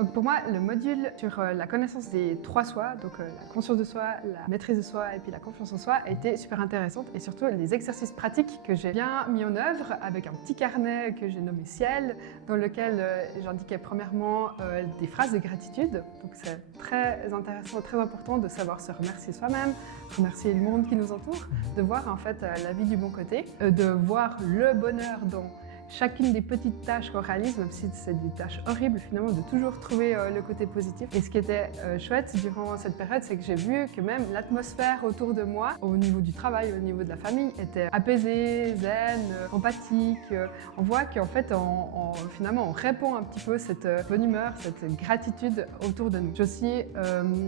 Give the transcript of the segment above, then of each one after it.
Donc pour moi, le module sur la connaissance des 3 soi, donc la conscience de soi, la maîtrise de soi et puis la confiance en soi, a été super intéressante et surtout les exercices pratiques que j'ai bien mis en œuvre avec un petit carnet que j'ai nommé Ciel, dans lequel j'indiquais premièrement des phrases de gratitude. Donc c'est très intéressant, très important de savoir se remercier soi-même, remercier le monde qui nous entoure, de voir en fait la vie du bon côté, de voir le bonheur dans chacune des petites tâches qu'on réalise, même si c'est des tâches horribles, finalement, de toujours trouver le côté positif. Et ce qui était chouette durant cette période, c'est que j'ai vu que même l'atmosphère autour de moi, au niveau du travail, au niveau de la famille, était apaisée, zen, empathique. On voit qu'en fait, finalement, on répand un petit peu cette bonne humeur, cette gratitude autour de nous. J'ai aussi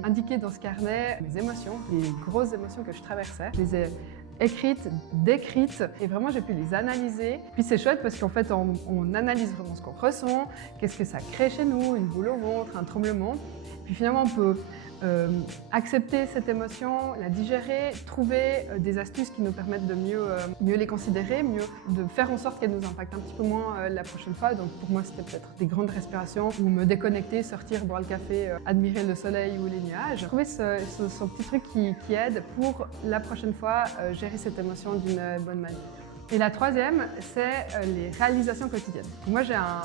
indiqué dans ce carnet mes émotions, les grosses émotions que je traversais. Je les ai écrites, décrites, et vraiment j'ai pu les analyser. Puis c'est chouette parce qu'en fait on analyse vraiment ce qu'on ressent, qu'est-ce que ça crée chez nous, une boule au ventre, un tremblement. Puis finalement on peut accepter cette émotion, la digérer, trouver des astuces qui nous permettent de mieux les considérer, de faire en sorte qu'elles nous impactent un petit peu moins la prochaine fois. Donc pour moi c'était peut-être des grandes respirations ou me déconnecter, sortir, boire le café, admirer le soleil ou les nuages. Trouver ce petit truc qui aide pour la prochaine fois gérer cette émotion d'une bonne manière. Et la troisième, c'est les réalisations quotidiennes. Moi, j'ai un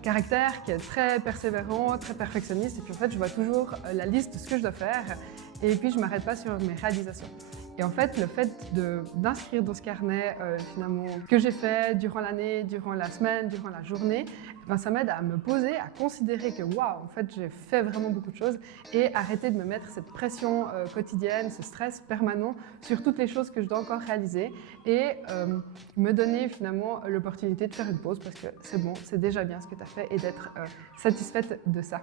caractère qui est très persévérant, très perfectionniste, et puis en fait, je vois toujours la liste de ce que je dois faire, et puis je ne m'arrête pas sur mes réalisations. Et en fait, le fait d'inscrire dans ce carnet finalement ce que j'ai fait durant l'année, durant la semaine, durant la journée, ben, ça m'aide à me poser, à considérer que waouh, en fait, j'ai fait vraiment beaucoup de choses et arrêter de me mettre cette pression quotidienne, ce stress permanent sur toutes les choses que je dois encore réaliser et me donner finalement l'opportunité de faire une pause parce que c'est bon, c'est déjà bien ce que tu as fait et d'être satisfaite de ça.